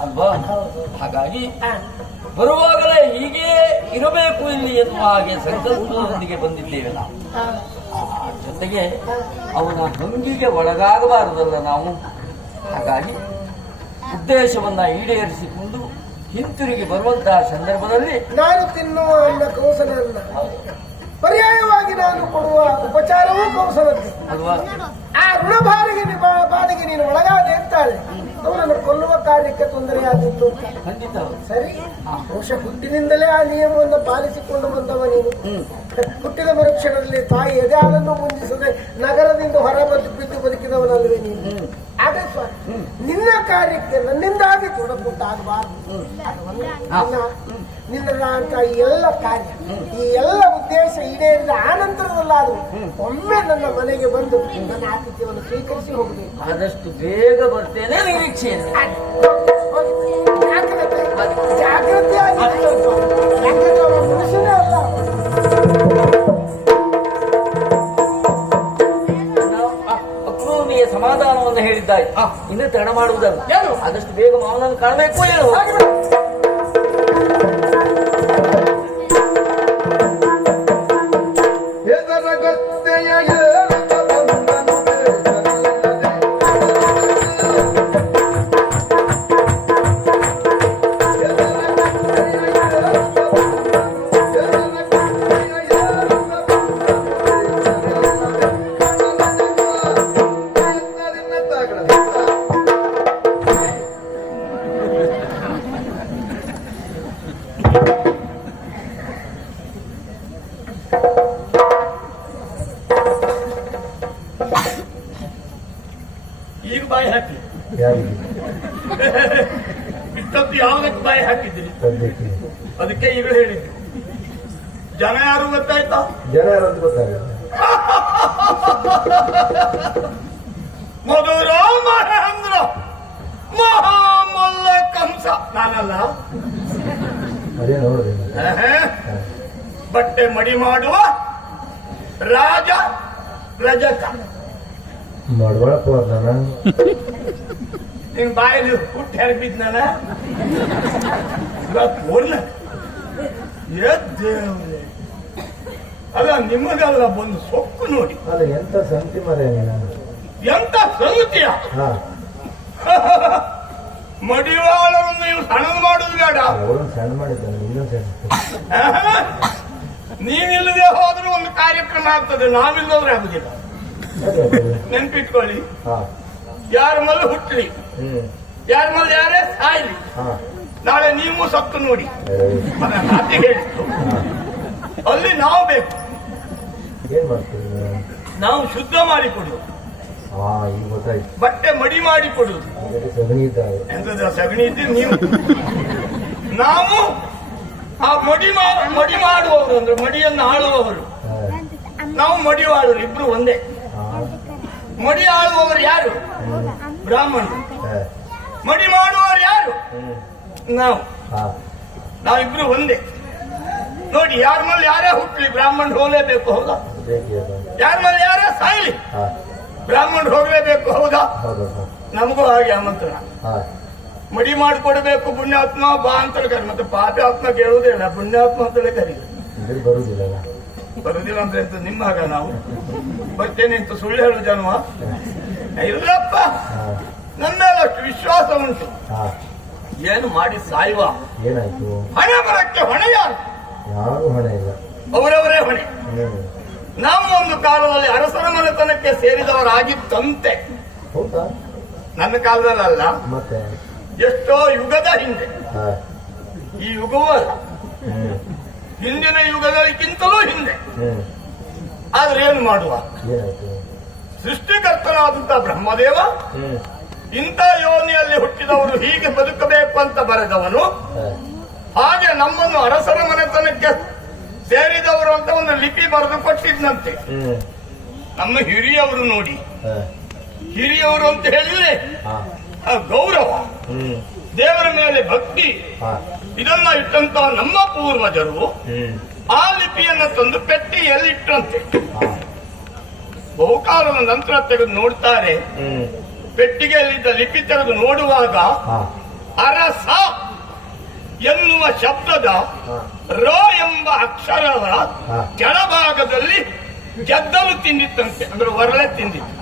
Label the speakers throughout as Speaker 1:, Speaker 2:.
Speaker 1: ಅಲ್ವಾ? ಹಾಗಾಗಿ ಬರುವಾಗಲೇ ಹೀಗೆ ಇರಬೇಕು ಇಲ್ಲಿ ಎನ್ನುವ ಹಾಗೆ ಸಂಕಲ್ಪದೊಂದಿಗೆ ಬಂದಿದ್ದೇವೆ ನಾವು. ಜೊತೆಗೆ ಅವನ ಹಂಗಿಗೆ ಒಳಗಾಗಬಾರದಲ್ಲ ನಾವು. ಹಾಗಾಗಿ ಉದ್ದೇಶವನ್ನ ಈಡೇರಿಸಿಕೊಂಡು ಹಿಂತಿರುಗಿ ಬರುವಂತಹ ಸಂದರ್ಭದಲ್ಲಿ
Speaker 2: ನಾನು ತಿನ್ನುವ ಅನ್ನ ಕೌಸಲಲ್ಲ ಪರ್ಯಾಯವಾಗಿ ನಾನು ಕೊಡುವ ಉಪಚಾರವೂ ಕೌಸಲದ್ದು
Speaker 1: ಅಲ್ವಾ?
Speaker 2: ಆ ಋಣ ಬಾರಿಗೆ ನಿ- ಬಾ- ನೀನು ಒಳಗಾದೆ ಅಂತಾಳೆ. ಅವನನ್ನು ಕೊಲ್ಲುವ ಕಾರ್ಯಕ್ಕೆ ತೊಂದರೆ ಆಗಿತ್ತು
Speaker 1: ಖಂಡಿತ.
Speaker 2: ಸರಿ ಬಹುಶಃ ಹುಟ್ಟಿನಿಂದಲೇ ಆ ನಿಯಮವನ್ನು ಪಾಲಿಸಿಕೊಂಡು ಬಂದವ ನೀನು. ಹುಟ್ಟಿದ ಮರುಕ್ಷಣದಲ್ಲಿ ತಾಯಿ ಎದೆ ಹಾಲನ್ನು ಮುಂಜಿಸದೆ ನಗರದಿಂದ ಹೊರ ಬದು ಬಿದ್ದು ಬದುಕಿದವನಲ್ವೇ ನೀನು. ಅದೇ ಸ್ವಾಮಿ ನಿನ್ನ ಕಾರ್ಯಕ್ಕೆ ನನ್ನಿಂದಾಗಿ ತೊಡಗುಂಟಾಗಬಾರದು ನಿನ್ನ ನಿನ್ನ ಅಂತ ಈ ಎಲ್ಲ ಕಾರ್ಯ ಈ ಎಲ್ಲ ಉದ್ದೇಶ ಈಡೇರಿದ ಆನಂತರದಲ್ಲಾದ್ರೂ ಒಮ್ಮೆ ನನ್ನ ಮನೆಗೆ ಬಂದು ನನ್ನ ಆತಿಥ್ಯವನ್ನು ಸ್ವೀಕರಿಸಿ ಹೋಗಬೇಕು.
Speaker 1: ಆದಷ್ಟು ಬೇಗ ಬರ್ತೇನೆ ನಿರೀಕ್ಷೆಯನ್ನು ಸಮಾಧಾನವನ್ನು ಇನ್ನೂ ತಡ ಮಾಡುವುದಲ್ಲ.
Speaker 2: ಏನು?
Speaker 1: ಆದಷ್ಟು ಬೇಗ ಮಾವನನ್ನು ಕಾಣಬೇಕು ಏನು?
Speaker 3: ಇಷ್ಟೊತ್ತು ಯಾವ್ದಕ್ಕೆ ಬಾಯಿ
Speaker 4: ಸದ್ಯಕ್ಕೆ
Speaker 3: ಅದಕ್ಕೆ ಈಗ ಹೇಳಿ ಜನ ಯಾರು ಗೊತ್ತಾಯ್ತಾ?
Speaker 4: ಜನ ಯಾರಂತ ಗೊತ್ತಾಗಲ್ಲ
Speaker 3: ಮಧುರ ಮಹೇಂದ್ರ ಮಹಾಮಲ್ಲ ಕಂಸ. ನಾನಲ್ಲ. ಬಟ್ಟೆ ಮಡಿ ಮಾಡುವ ರಾಜ ರಜಕ.
Speaker 4: ಮಡವಳಪ್ಪ ನಾನು
Speaker 3: ನಿನ್ ಬಾಯಲ್ಲಿ ಹುಟ್ಟು ಹೆರಬಿದ್ನಲ್ಲ? ಪೂರ್ಣ ದೇವ್ರೆ. ಅಲ್ಲ ನಿಮಗಲ್ಲ ಬಂದು ಸೊಕ್ಕು ನೋಡಿ.
Speaker 4: ಅಲ್ಲ ಎಂತ ಸಂತಿ ಮರೆ ನಾನು?
Speaker 3: ಎಂತ ಸಂಗತಿಯ ಮಡಿವಾಳರನ್ನು ನೀವು ಸಣ್ಣದು ಮಾಡುದು ಬೇಡ.
Speaker 4: ಸಣ್ಣ ಮಾಡಿದ್ದಾನೆ ಇನ್ನೊಂದು.
Speaker 3: ನೀನಿಲ್ಲದೆ ಹೋದ್ರೆ ಒಂದು ಕಾರ್ಯಕ್ರಮ ಆಗ್ತದೆ ನಾವಿಲ್ಲದ್ರೆ ಆಗುದಿಲ್ಲ. ನೆನ್ಪಿಟ್ಕೊಳ್ಳಿ.
Speaker 4: ಹಾ.
Speaker 3: ಯಾರ ಮಲ್ಲು ಹುಟ್ಟಲಿ ಯಾರ ಮೇಲೆ ಯಾರೇ? ಸಾಯ್ಲಿ. ನಾಳೆ ನೀವು ಸತ್ತು ನೋಡಿ. ಅಲ್ಲಿ ನಾವು ಬೇಕು.
Speaker 4: ನಾವು?
Speaker 3: ಶುದ್ಧ
Speaker 4: ಮಾಡಿ ಕೊಡುದು.
Speaker 3: ಬಟ್ಟೆ ಮಡಿ ಮಾಡಿ
Speaker 4: ಕೊಡುದು. ಸಗಣಿ ಇದ್ದಾವೆ
Speaker 3: ನೀವು? ನಾವು ಆ ಮಡಿ ಮಡಿ ಮಾಡುವವರು ಅಂದ್ರೆ ಮಡಿಯನ್ನು ಆಳುವವರು. ನಾವು ಮಡಿ ಆಳುವರು ಇಬ್ರು ಒಂದೇ. ಮಡಿ ಆಳುವವರು ಯಾರು? ಬ್ರಾಹ್ಮಣರು. ಮಡಿ ಮಾಡುವವರು ಯಾರು. ನಾವು. ನಾವಿಬ್ರು ಒಂದೇ. ನೋಡಿ ಯಾರ ಮೇಲೆ ಯಾರೇ ಹುಟ್ಟಲಿ ಬ್ರಾಹ್ಮಣ ಹೋಗಲೇಬೇಕು ಹೌದಾ? ಯಾರ ಮೇಲೆ ಯಾರೇ ಸಾಯ್ಲಿ ಬ್ರಾಹ್ಮಣ ಹೋಗಲೇಬೇಕು ಹೌದಾ. ನಮಗೂ ಹಾಗೆ ಆಮಂತ್ರಣ. ಮಡಿ ಮಾಡಿಕೊಡ್ಬೇಕು ಪುಣ್ಯಾತ್ಮ ಬಾ ಅಂತ ಕರಿ ಮತ್ತೆ ಪಾಪಾತ್ಮ ಕೇಳುವುದೇ ಇಲ್ಲ ಪುಣ್ಯಾತ್ಮ ಅಂತಲೇ ಕರಿ ಬರುದಿಲ್ಲ ಅಂದ್ರೆ ಎಂತ ನಿಮ್ಮ ಹಾಗ ನಾವು? ಬರ್ತೇನೆ ಅಂತ ಸುಳ್ಳು ಹೇಳು ಜನ್ಮ ಇಲ್ಲಪ್ಪ. ನನ್ನ ಮೇಲೆ ಅಷ್ಟು ವಿಶ್ವಾಸ ಉಂಟು ಏನು ಮಾಡಿ ಸಾಯುವ?
Speaker 4: ಏನಾಯ್ತು?
Speaker 3: ಹಣೆ ಬರಕ್ಕೆ ಹೊಣೆ ಯಾರು?
Speaker 4: ಯಾರು ಹೊಣೆ ಇಲ್ಲ.
Speaker 3: ಅವರವರೇ ಹೊಣೆ. ನಾವು ಒಂದು ಕಾಲದಲ್ಲಿ ಅರಸನ ಮನೆತನಕ್ಕೆ ಸೇರಿದವರಾಗಿತ್ತಂತೆ
Speaker 4: ಹೌದಾ?
Speaker 3: ನನ್ನ ಕಾಲದಲ್ಲ
Speaker 4: ಮತ್ತೆ?
Speaker 3: ಎಷ್ಟೋ ಯುಗದ ಹಿಂದೆ. ಈ ಯುಗವೂ ಅಲ್ಲ. ಹಿಂದಿನ ಯುಗದಕ್ಕಿಂತಲೂ ಹಿಂದೆ. ಆದ್ರೆ ಏನು ಮಾಡುವ? ಸೃಷ್ಟಿಕರ್ತನಾದಂತ ಬ್ರಹ್ಮದೇವ
Speaker 4: ಹ್ಮ್.
Speaker 3: ಇಂಥ ಯೋನಿಯಲ್ಲಿ ಹುಟ್ಟಿದವರು ಹೀಗೆ ಬದುಕಬೇಕು ಅಂತ ಬರೆದವನು, ಹಾಗೆ ನಮ್ಮನ್ನು ಅರಸರ ಮನೆತನಕ್ಕೆ ಸೇರಿದವರು ಅಂತ ಒಂದು ಲಿಪಿ ಬರೆದು ಕೊಟ್ಟಿದ್ನಂತೆ. ನಮ್ಮ ಹಿರಿಯವರು ನೋಡಿ. ಹಿರಿಯವರು ಅಂತ ಹೇಳಿದ್ರೆ ಗೌರವ, ದೇವರ ಮೇಲೆ ಭಕ್ತಿ. ಇದನ್ನ ಇಟ್ಟಂತ ನಮ್ಮ ಪೂರ್ವಜರು ಆ ಲಿಪಿಯನ್ನು ತಂದು ಪೆಟ್ಟಿಗೆಯಲ್ಲಿ
Speaker 4: ಇಟ್ಟಂತೆ.
Speaker 3: ಬಹುಕಾಲದ ನಂತರ ತೆಗೆದು ನೋಡ್ತಾರೆ. ಪೆಟ್ಟಿಗೆಯಲ್ಲಿದ್ದ ಲಿಪಿ ತೆಗೆದು ನೋಡುವಾಗ ಅರಸ ಎನ್ನುವ ಶಬ್ದದ ರೋ ಎಂಬ ಅಕ್ಷರದ ಕೆಳಭಾಗದಲ್ಲಿ ಗೆದ್ದಲು ತಿಂದಿತ್ತಂತೆ. ಅಂದ್ರೆ ಒರಳೆ ತಿಂದಿತ್ತು.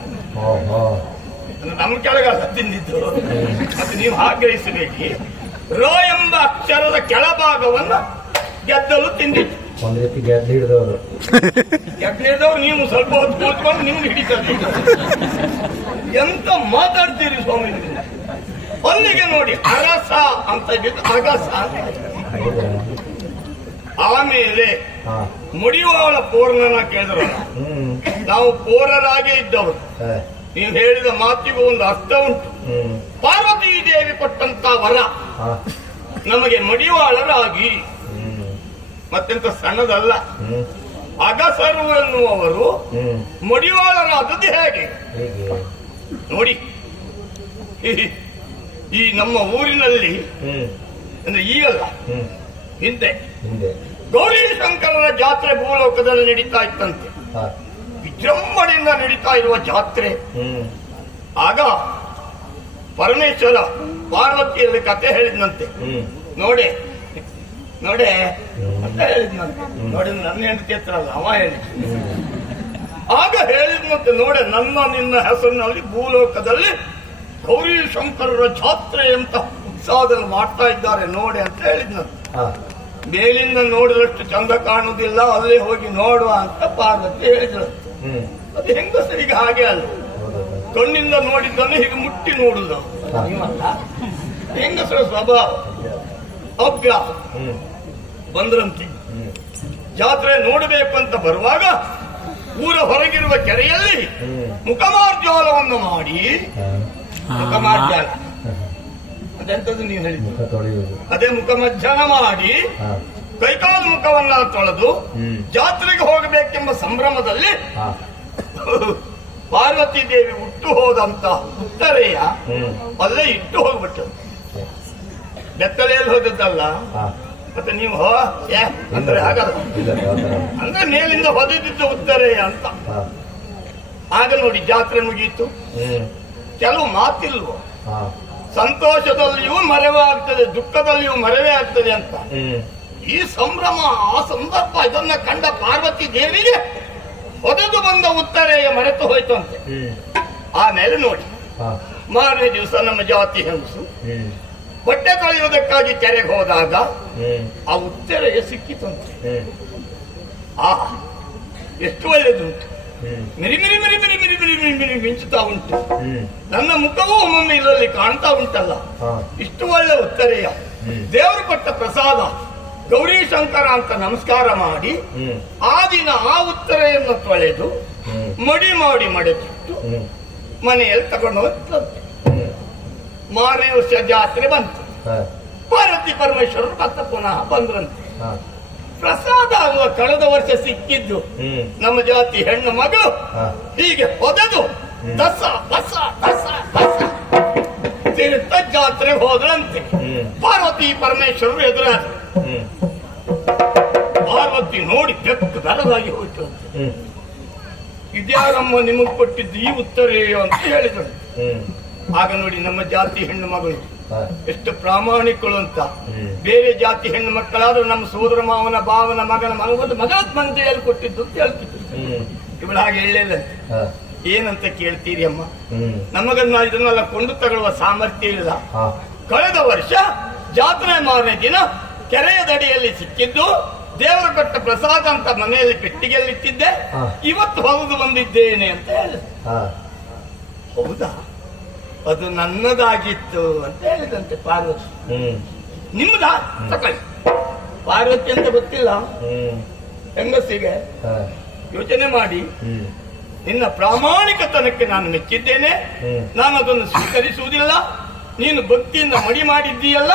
Speaker 3: ನಮ್ಮ ಕೆಳಗಲ್ಲ ತಿಂದಿದ್ದು. ಅದು ನೀವು ಆಗ್ರಹಿಸಬೇಕು ರೋ ಎಂಬ ಅಕ್ಷರದ ಕೆಳಭಾಗವನ್ನು ಗೆದ್ದಲು ತಿಂದಿತ್ತು.
Speaker 4: ಒಂದ್ ರೀತಿ ಗೆದ್ದು ಹಿಡಿದವರು.
Speaker 3: ಯಜ್ಞದವ್ರು ನೀವು ಸ್ವಲ್ಪ ಹೊತ್ತು ಕೂತ್ಕೊಂಡು ನಿಮ್ಗೆ ಹಿಡಿತದೆ ಎಂತ ಮಾತಾಡ್ತೀರಿ ಸ್ವಾಮಿ? ಅಲ್ಲಿಗೆ ನೋಡಿ ಅರಸ ಅಂತ ಇದ್ದಿದ್ದು ಅಗಸ ಆಮೇಲೆ ಮುಡಿವಾಳ ಪೂರ್ಣನ ಕೇಳಿದ್ರಲ್ಲ ನಾವು ಪೋರರಾಗೇ ಇದ್ದವರು. ನೀವು ಹೇಳಿದ ಮಾತಿಗೂ ಒಂದು ಅರ್ಥ ಉಂಟು. ಪಾರ್ವತಿ ದೇವಿ ಕೊಟ್ಟಂತ ವರ ನಮಗೆ ಮಡಿವಾಳರಾಗಿ ಮತ್ತೆಂತ ಸಣ್ಣದಲ್ಲ. ಅಗಸರು ಎನ್ನುವವರು
Speaker 4: ಹ್ಮ್.
Speaker 3: ಮಡಿವಾಳರಾದದ್ದು ಹೇಗೆ? ನೋಡಿ. ಈ- ನಮ್ಮ ಊರಿನಲ್ಲಿ ಅಂದ್ರೆ ಈ
Speaker 4: ಅಲ್ಲ
Speaker 3: ಹಿಂದೆ ಗೌರಿ ಶಂಕರರ ಜಾತ್ರೆ ಭೂಲೋಕದಲ್ಲಿ ನಡೀತಾ ಇತ್ತಂತೆ. ವಿಜೃಂಭಣೆಯಿಂದ ನಡೀತಾ ಇರುವ ಜಾತ್ರೆ. ಆಗ ಪರಮೇಶ್ವರ ಪಾರ್ವತಿಯಲ್ಲಿ ಕತೆ
Speaker 4: ಹೇಳಿದಂತೆ
Speaker 3: ನೋಡೆ ನೋಡೆ ಅಂತ ಹೇಳಿದ್ನಂತೆ ನೋಡಿ ನನ್ನ ಹೆಂಡತಿ ಹತ್ರ ಅಲ್ಲ ಅವ ಹೇಳಿ. ಆಗ ಹೇಳಿದ್ನಂತೆ ನೋಡೆ ನನ್ನ ನಿನ್ನ ಹೆಸರಿನಲ್ಲಿ ಭೂಲೋಕದಲ್ಲಿ ಗೌರಿ ಶಂಕರರ ಜಾತ್ರೆ ಅಂತ ಉತ್ಸಾಹದಲ್ಲಿ ಮಾಡ್ತಾ ಇದ್ದಾರೆ ನೋಡಿ ಅಂತ
Speaker 4: ಹೇಳಿದ್ನ
Speaker 3: ಮೇಲಿಂದ ನೋಡಿದಷ್ಟು ಚಂದ ಕಾಣುವುದಿಲ್ಲ ಅಲ್ಲಿ ಹೋಗಿ ನೋಡುವ ಅಂತ ಪಾರ್ವತಿ ಹೇಳಿದ್ರು. ಅದು ಹೆಂಗಸರಿಗೆ ಹಾಗೆ ಅಲ್ಲ. ಕಣ್ಣಿಂದ ನೋಡಿದ್ದನ್ನು ಹೀಗೆ ಮುಟ್ಟಿ ನೋಡುದು. ಹೆಂಗಸರ ಸ್ವಭಾವ? ಅಭ್ಯಾಸ ಬಂದ್ರಂತೆ. ಜಾತ್ರೆ ನೋಡಬೇಕು ಅಂತ ಬರುವಾಗ ಊರ ಹೊರಗಿರುವ ಕೆರೆಯಲ್ಲಿ ಮುಖಮಾರ್ಜಾಲವನ್ನು ಮಾಡಿ. ಮುಖಮಾರ್ಜಾಲ. ಅದೆಂತದ್ದು ನೀವು ಹೇಳಿದ್ದು? ಅದೇ ಮುಖಮಜ್ಜನ ಮಾಡಿ ಕೈಕಾಲು ಮುಖವನ್ನ ತೊಳೆದು ಜಾತ್ರೆಗೆ ಹೋಗಬೇಕೆಂಬ ಸಂಭ್ರಮದಲ್ಲಿ ಪಾರ್ವತಿ ದೇವಿ ಹುಟ್ಟು ಹೋದಂತ ಉತ್ತರೆಯ ಅಲ್ಲೇ ಇಟ್ಟು ಹೋಗ್ಬಿಟ್ಟು ಬೆತ್ತಲೆಯಲ್ಲಿ ಹೋದದ್ದಲ್ಲ. ಮತ್ತೆ ನೀವು ಹೋ ಏ ಅಂದ್ರೆ
Speaker 4: ಯಾವ್ತರ
Speaker 3: ಅಂದ್ರೆ ಮೇಲಿಂದ ಹೊದಿದ್ದು ಉತ್ತರೆ ಅಂತ. ಆಗ ನೋಡಿ ಜಾತ್ರೆ ಮುಗಿಯಿತು ಕೆಲವು ಮಾತಿಲ್ವ? ಸಂತೋಷದಲ್ಲಿಯೂ ಮರೆವೇ ಆಗ್ತದೆ ದುಃಖದಲ್ಲಿಯೂ ಮರೆವೇ ಆಗ್ತದೆ ಅಂತ. ಈ ಸಂಭ್ರಮ ಆ ಸಂದರ್ಭ ಇದನ್ನ ಕಂಡ ಪಾರ್ವತಿ ದೇವಿಗೆ ಹೊಡೆದು ಬಂದ ಉತ್ತರೆಯ ಮರೆತು ಹೋಯ್ತು
Speaker 4: ಅಂತೆ.
Speaker 3: ಆಮೇಲೆ ನೋಡಿ ಮಾರನೇ ದಿವಸ ನಮ್ಮ ಜಾತಿ ಹೆಂಗಸು. ಬಟ್ಟೆ ತೊಳೆಯುವುದಕ್ಕಾಗಿ ಕೆರೆಗೆ ಹೋದಾಗ ಆ ಉತ್ತರೆಗೆ ಸಿಕ್ಕಿತಂತೆ. ಆ ಎಷ್ಟು
Speaker 4: ಒಳ್ಳೆಯದುಂಟು
Speaker 3: ಮಿರಿ ಮಿರಿ ಮಿರಿ ಮಿರಿ ಮಿರಿ ಮಿರಿ ಮಿರಿ ಮಿರಿ ಮಿಂಚುತ್ತಾ ಉಂಟು. ನನ್ನ ಮುಖವೂ ಒಮ್ಮೊಮ್ಮೆ ಇದರಲ್ಲಿ ಕಾಣ್ತಾ ಉಂಟಲ್ಲ. ಇಷ್ಟು ಒಳ್ಳೆ ಉತ್ತರೆಯ. ದೇವರು ಕೊಟ್ಟ ಪ್ರಸಾದ ಗೌರಿ ಶಂಕರ ಅಂತ ನಮಸ್ಕಾರ ಮಾಡಿ ಆ ದಿನ ಆ ಉತ್ತರೆಯನ್ನು ತೊಳೆದು ಮಡಿ ಮಾಡಿ
Speaker 4: ಮಡೆತಿಟ್ಟು
Speaker 3: ಮನೆಯಲ್ಲಿ ತಗೊಂಡು ಮಾರನೇ ವರ್ಷ ಜಾತ್ರೆ ಬಂತು. ಪಾರ್ವತಿ ಪರಮೇಶ್ವರರು ಮತ್ತೆ ಪುನಃ ಬಂದ್ರಂತೆ. ಪ್ರಸಾದ ಅನ್ನುವ ಕಳೆದ ವರ್ಷ ಸಿಕ್ಕಿದ್ದು ನಮ್ಮ ಜಾತಿ ಹೆಣ್ಣು ಮಗಳು. ಹೀಗೆ ಹೊದದು ದಸ ದಸ ದಸ ದಸ ತಿರುತ್ತ ಜಾತ್ರೆ ಹೋದ್ರಂತೆ. ಪಾರ್ವತಿ ಪರಮೇಶ್ವರರು ಎದುರಾದ್ರು.
Speaker 4: ಹ್ಮ್.
Speaker 3: ಪಾರ್ವತಿ ನೋಡಿ ಬೆಕ್ಕು ದರದಾಗಿ ಹೋಯ್ತು ಅಂತ. ಇದ್ಯಾರಮ್ಮ ನಿಮಗೆ ಕೊಟ್ಟಿದ್ದು ಈ ಉತ್ತರೇ ಅಂತ ಹೇಳಿದ್ರು. ಆಗ ನೋಡಿ ನಮ್ಮ ಜಾತಿ ಹೆಣ್ಣು ಮಗಳು. ಎಷ್ಟು ಪ್ರಾಮಾಣಿಕಳು ಅಂತ. ಬೇರೆ ಜಾತಿ ಹೆಣ್ಣು ಮಕ್ಕಳಾದ್ರೂ ನಮ್ಮ ಸೋದರ ಮಾವನ ಭಾವನ ಮಗನ ಮಗ ಒಂದು ಮಗಳ ಮಂಜೆಯಲ್ಲಿ ಕೊಟ್ಟಿದ್ದು ಅಂತ ಹೇಳ್ತಿದ್ರು. ಇವಳು ಹಾಗೆ ಹೇಳಿಲ್ಲ ಏನಂತ ಕೇಳ್ತೀರಿ ಅಮ್ಮ? ನಮಗನ್ನ ಇದನ್ನೆಲ್ಲ ಕೊಂಡು ತಗೊಳ್ಳುವ ಸಾಮರ್ಥ್ಯ ಇಲ್ಲ. ಕಳೆದ ವರ್ಷ ಜಾತ್ರೆ ಮಾರನೇ ದಿನ ಕೆರೆಯ ದಡಿಯಲ್ಲಿ ಸಿಕ್ಕಿದ್ದು ದೇವರ ಕೊಟ್ಟ ಪ್ರಸಾದ ಅಂತ ಮನೆಯಲ್ಲಿ ಪೆಟ್ಟಿಗೆಯಲ್ಲಿ ಇಟ್ಟಿದ್ದೆ ಇವತ್ತು ಹೊರದು ಬಂದಿದ್ದೇನೆ ಅಂತ
Speaker 4: ಹೇಳಿ.
Speaker 3: ಹೌದಾ? ಅದು ನನ್ನದಾಗಿತ್ತು ಅಂತ ಹೇಳಿದಂತೆ ಪಾರ್ವತಿ. ನಿಮ್ಮದಾ? ತಕೊಳ್ಳಿ ಪಾರ್ವತಿ ಅಂತ ಗೊತ್ತಿಲ್ಲ. ಹೆಂಗಸಿಗೆ ಯೋಚನೆ ಮಾಡಿ ನಿನ್ನ ಪ್ರಾಮಾಣಿಕತನಕ್ಕೆ ನಾನು ಮೆಚ್ಚಿದ್ದೇನೆ. ನಾನು ಅದನ್ನು ಸ್ವೀಕರಿಸುವುದಿಲ್ಲ. ನೀನು ಭಕ್ತಿಯಿಂದ ಮಡಿ ಮಾಡಿದ್ದೀಯಲ್ಲ.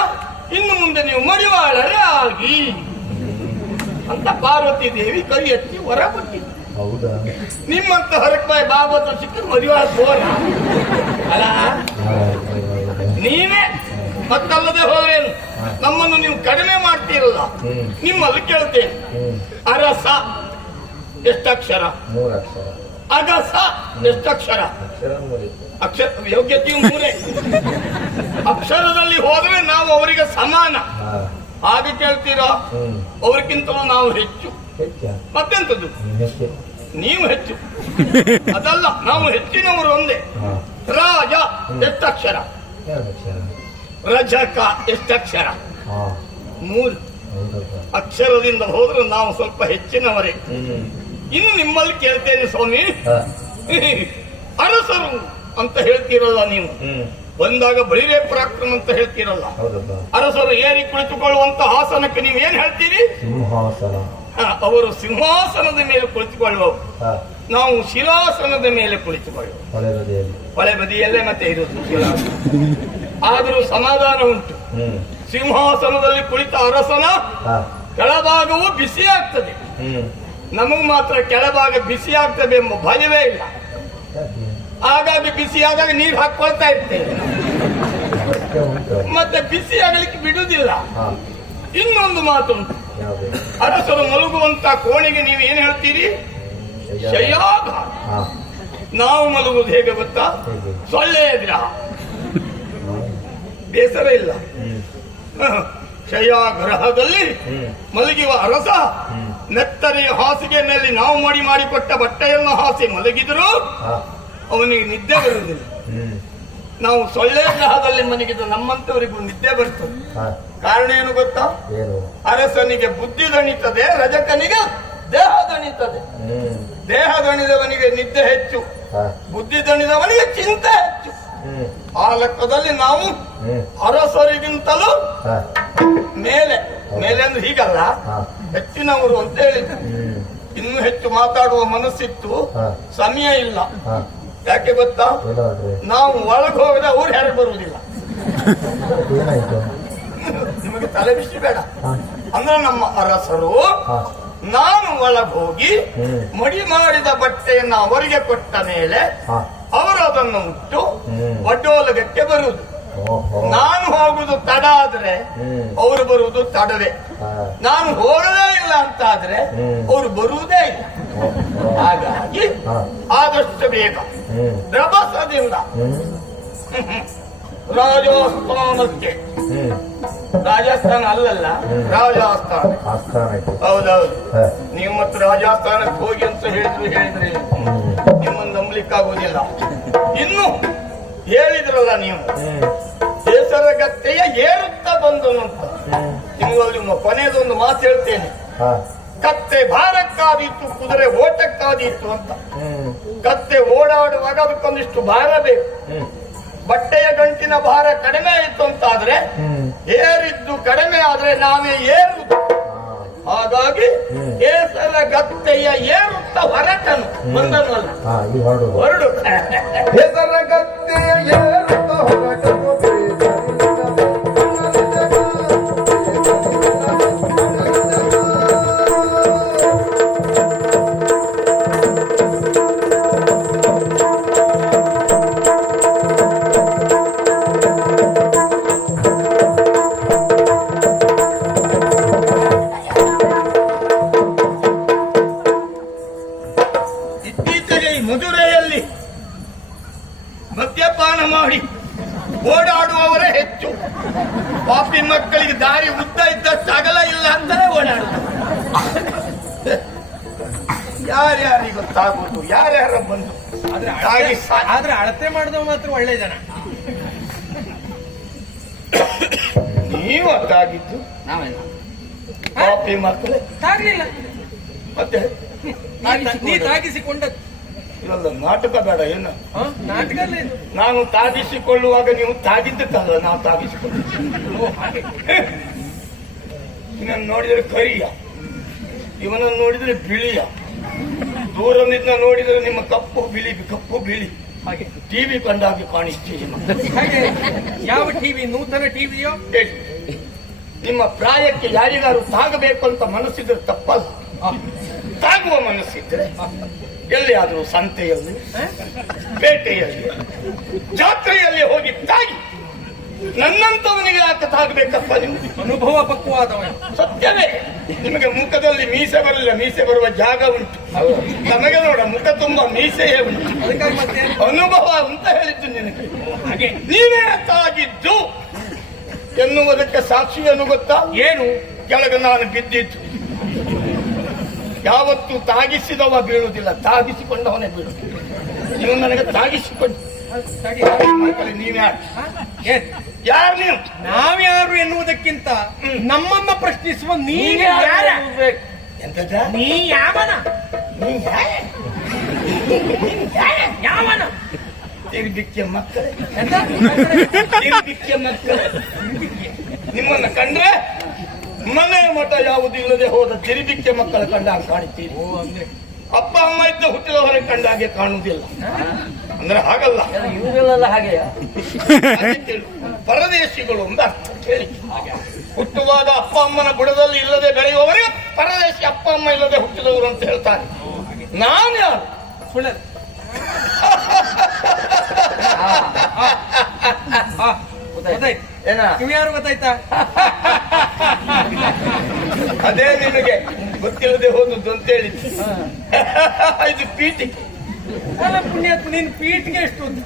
Speaker 3: ಇನ್ನು ಮುಂದೆ ನೀವು ಮಡಿವಾಳರೇ ಆಗಿ ಅಂತ ಪಾರ್ವತಿ ದೇವಿ ಕೈ ಎತ್ತಿ ಹೊರ ಕೊಟ್ಟಿದ್ದು
Speaker 4: ಹೌದಾ?
Speaker 3: ನಿಮ್ಮಂತ ಹೊರಕ್ಬಾಯಿ ಬಾಬತ ಸಿಕ್ಕ ಮದುವೆ ಹೋರ ಅಲ್ಲ? ನೀವೇ ಮತ್ತಲ್ಲದೆ ಹೋದ್ರೇನು? ನಮ್ಮನ್ನು ನೀವು ಕಡಿಮೆ ಮಾಡ್ತೀರಲ್ಲ? ನಿಮ್ಮಲ್ಲಿ ಕೇಳ್ತೇನೆ. ಅರಸ ಎಷ್ಟಕ್ಷರ? ಅಗಸ ಎಷ್ಟಕ್ಷರ?
Speaker 4: ಅಕ್ಷರ
Speaker 3: ಯೋಗ್ಯತೆಯು ಮೂರೇ. ಅಕ್ಷರದಲ್ಲಿ ಹೋದ್ರೆ ನಾವು ಅವರಿಗೆ ಸಮಾನ. ಹಾಗೆ ಕೇಳ್ತೀರಾ? ಅವರಿಗಿಂತಲೂ ನಾವು ಹೆಚ್ಚ. ಮತ್ತೆಂತದ್ದು ನೀವು ಹೆಚ್ಚು. ಅದಲ್ಲ ನಾವು ಹೆಚ್ಚಿನವರು ಒಂದೇ. ರಾಜ ಎಷ್ಟಕ್ಷರ?
Speaker 4: ಎರಡು ಅಕ್ಷರ.
Speaker 3: ರಜಕ ಎಷ್ಟಕ್ಷರ? ಮೂರು. ಅಕ್ಷರದಿಂದ ಹೋದ್ರೆ ನಾವು ಸ್ವಲ್ಪ ಹೆಚ್ಚಿನವರೇ. ಇನ್ನು ನಿಮ್ಮಲ್ಲಿ ಕೇಳ್ತೇನೆ ಸ್ವಾಮಿ. ಅರಸರು ಅಂತ ಹೇಳ್ತೀರಲ್ಲ ನೀವು. ಬಂದಾಗ ಬಳಿರೇ ಪರಾಕ್ರಮ ಅಂತ ಹೇಳ್ತೀರಲ್ಲ. ಅರಸರು ಏರಿ ಕುಳಿತುಕೊಳ್ಳುವಂತ ಆಸನಕ್ಕೆ ನೀವು ಏನ್ ಹೇಳ್ತೀರಿ?
Speaker 4: ಸಿಂಹಾಸನ.
Speaker 3: ಅವರು ಸಿಂಹಾಸನದ ಮೇಲೆ ಕುಳಿತುಕೊಳ್ಳುವವರು ನಾವು ಶಿಲಾಸನದ ಮೇಲೆ ಕುಳಿತುಕೊಳ್ಳುವ
Speaker 4: ಹೊಳೆ ಬದಿಯಲ್ಲಿ.
Speaker 3: ಮತ್ತೆ ಶಿಲಾಸನ. ಆದರೂ ಸಮಾಧಾನ ಉಂಟು. ಸಿಂಹಾಸನದಲ್ಲಿ ಕುಳಿತ ಅರಸನ ಕೆಳಭಾಗವು ಬಿಸಿ ಆಗ್ತದೆ ನಮಗ್ ಮಾತ್ರ ಕೆಳಭಾಗ ಬಿಸಿ ಆಗ್ತದೆ ಎಂಬ ಭಯವೇ ಇಲ್ಲ? ಹಾಗಾಗಿ ಬಿಸಿ ಆದಾಗ ನೀರು ಹಾಕೊಳ್ತಾ ಇರ್ತೇವೆ. ಮತ್ತೆ ಬಿಸಿ ಆಗಲಿಕ್ಕೆ ಬಿಡುವುದಿಲ್ಲ ಇನ್ನೊಂದು ಮಾತುಂಟು ಅರಸರು ಮಲಗುವಂತ ಕೋಣೆಗೆ ನೀವು ಏನ್ ಹೇಳ್ತೀರಿ?
Speaker 4: ಶಯಾಗ
Speaker 3: ನಾವು ಮಲಗುವುದು ಹೇಗೆ ಗೊತ್ತಾ? ಸೊಳ್ಳೆ ಗ್ರಹ ಬೇಸರ ಇಲ್ಲ. ಶಯಾಗ್ರಹದಲ್ಲಿ ಮಲಗಿವ ಅರಸ ನೆತ್ತರೆಯ ಹಾಸಿಗೆ ಮೇಲೆ ನಾವು ಮಾಡಿ ಮಾಡಿಕೊಟ್ಟ ಬಟ್ಟೆಯನ್ನು ಹಾಸಿ ಮಲಗಿದರೂ ಅವನಿಗೆ ನಿದ್ದೆ ಬರುವುದಿಲ್ಲ. ನಾವು ಸೊಳ್ಳೆ ಗ್ರಹದಲ್ಲಿ ಮಲಗಿದ ನಮ್ಮಂತವರಿಗೂ ನಿದ್ದೆ ಬರ್ತದೆ. ಕಾರಣ ಏನು ಗೊತ್ತಾ? ಅರಸನಿಗೆ ಬುದ್ಧಿ ದಣಿತದೆ ರಜಕನಿಗೆ ದೇಹ ದಣಿತದೆ. ದೇಹ ದಣಿದವನಿಗೆ ನಿದ್ದೆ ಹೆಚ್ಚು. ಬುದ್ಧಿ ದಣಿದವನಿಗೆ ಚಿಂತೆ ಹೆಚ್ಚು. ಆ ಲೆಕ್ಕದಲ್ಲಿ ನಾವು ಅರಸರಿಗಿಂತಲೂ ಮೇಲೆ. ಮೇಲೆ ಅಂದ್ರೆ ಹೀಗಲ್ಲ. ಹೆಚ್ಚಿನವರು ಅಂತ ಹೇಳಿದ್ರು. ಇನ್ನು ಹೆಚ್ಚು ಮಾತಾಡುವ ಮನಸ್ಸಿತ್ತು. ಸಮಯ ಇಲ್ಲ. ಯಾಕೆ ಗೊತ್ತಾ? ನಾವು ಒಳಗೆ ಹೋಗದೆ ಅವ್ರು ಯಾರು ಬರುವುದಿಲ್ಲ. ನಿಮಗೆ ತಲೆ ಬಿಸಿ ಬೇಡ. ಅಂದ್ರೆ ನಮ್ಮ ಅರಸರು ನಾನು
Speaker 4: ಒಳಗೋಗಿ
Speaker 3: ಮಡಿ ಮಾಡಿದ ಬಟ್ಟೆಯನ್ನು ಅವರಿಗೆ ಕೊಟ್ಟ ಮೇಲೆ ಅವರು ಅದನ್ನು ಉಟ್ಟು. ಒಡ್ಡೋಲಗಕ್ಕೆ ಬರುವುದು. ನಾನು ಹೋಗುದು ತಡ ಆದ್ರೆ ಅವರು ಬರುವುದು ತಡವೇ. ನಾನು ಹೋಗಲೇ ಇಲ್ಲ ಅಂತ ಆದ್ರೆ. ಅವರು ಬರುವುದೇ ಇಲ್ಲ. ಹಾಗಾಗಿ ಆದಷ್ಟು ಬೇಗ
Speaker 4: ದ್ರಬಸದಿಂದ
Speaker 3: ರಭಸದಿಂದ ರಾಜಸ್ಥಾನಕ್ಕೆ ರಾಜಸ್ಥಾನ ಅಲ್ಲಲ್ಲ ರಾಜಸ್ಥಾನ.
Speaker 4: ಆಸ್ಥಾನ
Speaker 3: ಹೌದೌದು.
Speaker 4: ಹಾ.
Speaker 3: ನೀವು ಮತ್ತು ರಾಜಸ್ಥಾನಕ್ಕೆ ಹೋಗಿ ಅಂತ ಹೇಳಿದ್ರು ಹೇಳಿದ್ರಿ ನಿಮ್ಮನ್ನು ನಂಬಲಿಕ್ಕಾಗೋದಿಲ್ಲ ಇನ್ನು ಹೇಳಿದ್ರಲ್ಲ ನೀವು ಹೆಸರಗತ್ತೆಯ ಏರುತ್ತಾ ಬಂದನು ಅಂತ. ನಿಮ್ಮ ಮ- ಕೊನೆಯದೊಂದು ಮಾತು ಹೇಳ್ತೇನೆ.
Speaker 4: ಹಾ.
Speaker 3: ಕತ್ತೆ ಭಾರಕ್ಕಾದೀತು ಕುದುರೆ ಓಟಕ್ಕಾದೀತು ಅಂತ. ಕತ್ತೆ ಓಡಾಡುವಾಗ ಅದಕ್ಕೊಂದಿಷ್ಟು ಭಾರ ಬೇಕು. ಬಟ್ಟೆಯ ಗಂಟಿನ ಭಾರ ಕಡಿಮೆ ಆಯಿತು ಅಂತಾದ್ರೆ ಏರಿದ್ದು ಕಡಿಮೆ ಆದ್ರೆ ನಾವೇ
Speaker 4: ಏರು.
Speaker 3: ಹಾಗಾಗಿ. ಕೇಸರ ಗತ್ತೆಯ ಏರುತ್ತ ಹೊರಟನು ಬಂದನಲ್ಲ
Speaker 4: ಹೊರಡು.
Speaker 3: ಗತ್ತೆಯ
Speaker 2: ಹೆಸರ
Speaker 3: ಮದ್ಯಪಾನ ಮಾಡಿ ಓಡಾಡುವವರೇ ಹೆಚ್ಚು. ಪಾಪಿ ಮಕ್ಕಳಿಗೆ ದಾರಿ ಉದ್ದ ಇದ್ದ ಸಗಲ ಇಲ್ಲ ಅಂತಲೇ ಓಡಾಡುದು ಯಾರ್ಯಾರಿಗೆ ಗೊತ್ತಾಗುವುದು? ಯಾರ್ಯಾರ ಬಂದು?
Speaker 5: ಆದ್ರೆ ಅಳತೆ
Speaker 3: ಸಾ-
Speaker 5: ಆದ್ರೆ ಅಳತೆ ಮಾಡಿದವ ಮಾತ್ರ ಒಳ್ಳೆ ಜನ.
Speaker 3: ನೀವು ಅದಾಗಿದ್ದು
Speaker 1: ನಾವೇನ
Speaker 3: ಪಾಪಿ ಮಕ್ಕಳೇ.
Speaker 5: ತಾಗ್ಲಿಲ್ಲ
Speaker 3: ಮತ್ತೆ?
Speaker 5: ನೀ ತಾಗಿಸಿಕೊಂಡದ್ದು.
Speaker 3: ಇದೊಂದು ನಾಟಕ ಬೇಡ ಏನು? ನಾನು ತಾಗಿಸಿಕೊಳ್ಳುವಾಗ ನೀವು ತಾಗಿದ್ದಕ್ಕಲ್ಲ ನಾವು ತಾಗಿಸಿಕೊಳ್ಳಿ ನೋಡಿದ್ರೆ ಕರಿಯ. ಇವನನ್ನು ನೋಡಿದ್ರೆ ಬಿಳಿಯ. ದೂರದಿಂದ ನೋಡಿದ್ರೆ ನಿಮ್ಮ ಕಪ್ಪು ಬಿಳಿ ಕಪ್ಪು ಬಿಳಿ.
Speaker 5: ಹಾಗೆ.
Speaker 3: ಟಿವಿ ಕಂಡಾಗಿ ಕಾಣಿಸ್ತೀವಿ
Speaker 5: ಹಾಗೆ. ಯಾವ ಟಿವಿ ನೂತನ ಟಿವಿಯೋ
Speaker 3: ಹೇಳಿ. ನಿಮ್ಮ ಪ್ರಾಯಕ್ಕೆ ಯಾರಿಗಾರು ತಾಗಬೇಕು ಅಂತ ಮನಸ್ಸಿದ್ರೆ ತಪ್ಪಲ್ಲ. ತಾಗುವ ಮನಸ್ಸಿದ್ರೆ. ಎಲ್ಲಿಯಾದರೂ ಸಂತೆಯಲ್ಲಿ ಪೇಟೆಯಲ್ಲಿ ಜಾತ್ರೆಯಲ್ಲಿ ಹೋಗಿ ತಾಗಿ ನನ್ನಂತವನಿಗೆ ಯಾಕೆ ತಾಗಬೇಕಪ್ಪ ನೀವು
Speaker 5: ಅನುಭವ ಪಕ್ವಾದವ
Speaker 3: ಸತ್ಯವೇ. ನಿಮಗೆ ಮುಖದಲ್ಲಿ ಮೀಸೆ ಬರಲಿಲ್ಲ ಮೀಸೆ ಬರುವ ಜಾಗ ಉಂಟು. ನಮಗೆ ನೋಡ ಮುಖ ತುಂಬಾ ಮೀಸೆಯೇ ಉಂಟು. ಅನುಭವ ಅಂತ ಹೇಳಿದ್ದು ನಿನಗೆ.
Speaker 5: ಹಾಗೆ.
Speaker 3: ನೀವೇ ತಾಗಿದ್ದು ಎನ್ನುವುದಕ್ಕೆ ಸಾಕ್ಷಿ ಏನು ಗೊತ್ತಾ?
Speaker 5: ಏನು?
Speaker 3: ಕೆಳಗೆ ನಾನು ಬಿದ್ದಿದ್ದು. ಯಾವತ್ತು ತಾಗಿಸಿದವ ಬೀಳುವುದಿಲ್ಲ ತಾಗಿಸಿಕೊಂಡವನೇ ಬೀಳುತ್ತಿಲ್ಲ ನೀವು ನನಗೆ ತಾಗಿಸಿಕೊಂಡು. ನೀವ್ಯಾರು ಯಾರು? ನೀವು?
Speaker 5: ನಾವ್ಯಾರು ಎನ್ನುವುದಕ್ಕಿಂತ ನಮ್ಮನ್ನ ಪ್ರಶ್ನಿಸುವ ನೀನು
Speaker 1: ನೀವೇ
Speaker 5: ಯಾರ. ನೀ ಯಾವನ? ಯಾವನ?
Speaker 3: ತಿರುಗಿಕ್ಕೆ ಮಕ್ಕಳೇ.
Speaker 5: ಎಂತ?
Speaker 3: ತಿರುಬಿಕ್ಕೆ ಮಕ್ಕಳೇ. ನಿಮ್ಮನ್ನ ಕಂಡ್ರೆ ಮನೆ ಮಠ ಯಾವುದು ಇಲ್ಲದೆ ಹೋದ ತಿರುಬಿಕ್ಕೆ ಮಕ್ಕಳ ಕಂಡಾಗ ಕಾಣುತ್ತೀರಿ ಅಪ್ಪ ಅಮ್ಮ ಇದ್ದ ಕಂಡ ಕಂಡಾಗೆ ಕಾಣುವುದಿಲ್ಲ ಅಂದ್ರೆ ಹಾಗಲ್ಲ
Speaker 1: ಹಾಗೆಯಾ
Speaker 3: ಪರದೇಶಿಗಳು ಅಂತ ಅರ್ಥ ಕೇಳಿ ಹುಟ್ಟುವಾಗ ಅಪ್ಪ ಅಮ್ಮನ ಬುಡದಲ್ಲಿ ಇಲ್ಲದೆ ಬೆಳೆಯುವವರೇ ಪರದೇಶಿ ಅಪ್ಪ ಅಮ್ಮ ಇಲ್ಲದೆ ಹುಟ್ಟಿದವರು ಅಂತ ಹೇಳ್ತಾರೆ ನಾನು ಯಾರು
Speaker 1: ಏನ
Speaker 5: ನೀವ್ಯಾರು ಗೊತ್ತಾಯ್ತಾ
Speaker 3: ಅದೇ ನಿಮಗೆ ಗೊತ್ತಿಲ್ಲದೆ ಹೋದದ್ದು ಅಂತ ಹೇಳಿ. ಇದು ಪೀಠಿ
Speaker 5: ಅಲ್ಲ ಪುಣ್ಯಾತ್ಮ ನೀನು ಪೀಠಿಗೆ ಎಷ್ಟು ಉದ್ದ?